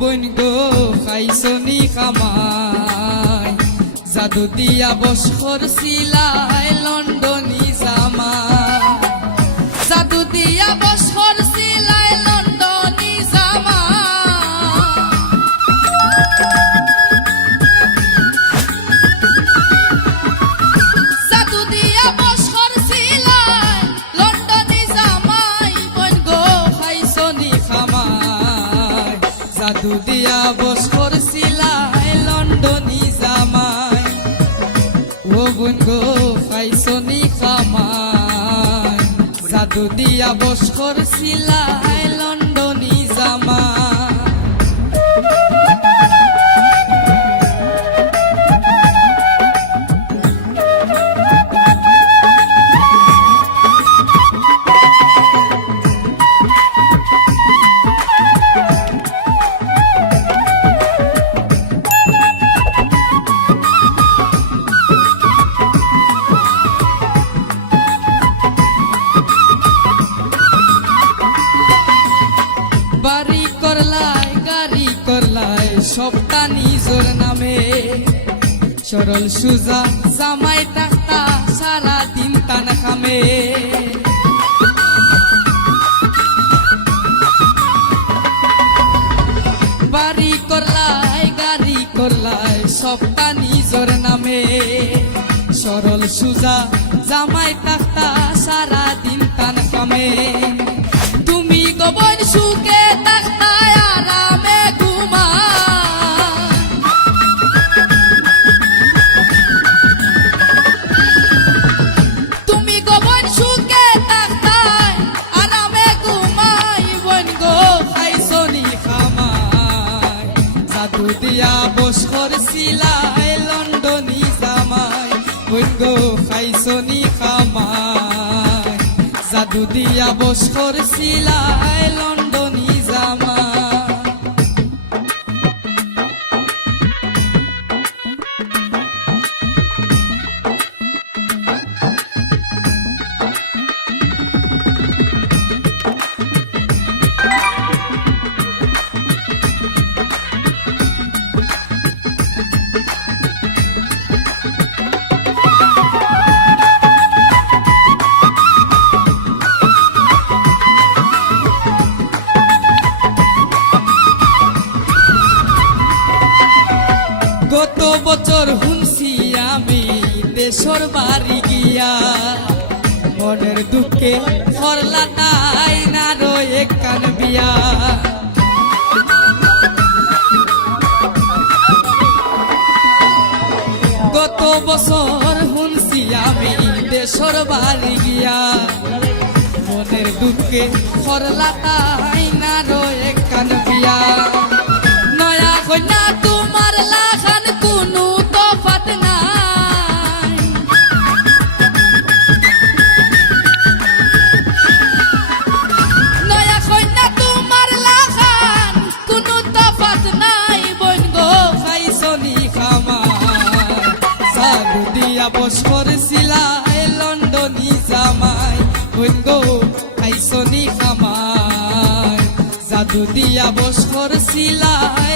বইন গো খাইছনি খামাই জাদু দিয়া বস করছিলাই লন্ডনী জামা জাদু দিয়া বস করছিলাই লন্ডনী জামা জাদু দিয়া বস করছিলাই লন্ডনী জামাই বইন গো খাইছনি খামাই জাদু দিয়া বস করছিলাই লন্ডনী জামাই ও বোন গো খাইছনি খামাই জাদু দিয়া বস করছিলাই লন্ডনী জামাই বাড়ি করলাই গাড়ি করলাই সবটা নিজর নামে সরল সুজা জামাই টাকা সারা দিন টান খামে বাড়ি করলাই গাড়ি করলাই সবটা নিজর নামে সরল সুজা জামাই টাকা সারা দিন টান খামে তুমি গোবর সুখে তাকায় আরামে ঘুমা তুমি গোবর সুখে তাকায় আরামে ঘুমাই বোন গো খাইছনি খামাই জাদু দিয়া বস করছিলাই লন্ডনী জামাই বোন গো খাইছনি খামাই জাদু দিয়া বস করছিলাই লন্ডনী জামা গত বছর শুনছি আমি দেশর বাড়ি গিয়া মনের দুঃখে করলা তাই না রয়ে কান বিয়া গত বছর শুনছি আমি দেশর বাড়ি গিয়া মনের দুঃখে করলা তাই না রয়ে কান বিয়া নয়া কন্যা তোমার লাখান কোনো তফাত নাই নয়া কন্যা তোমার লাখান কোনো তফাত নাই বোন গো খাইছনি খামাই জাদু দিয়া বস করছিলাই লন্ডনী জামাই বোন গো খাইছনি খামাই জাদু দিয়া বস করছিলাই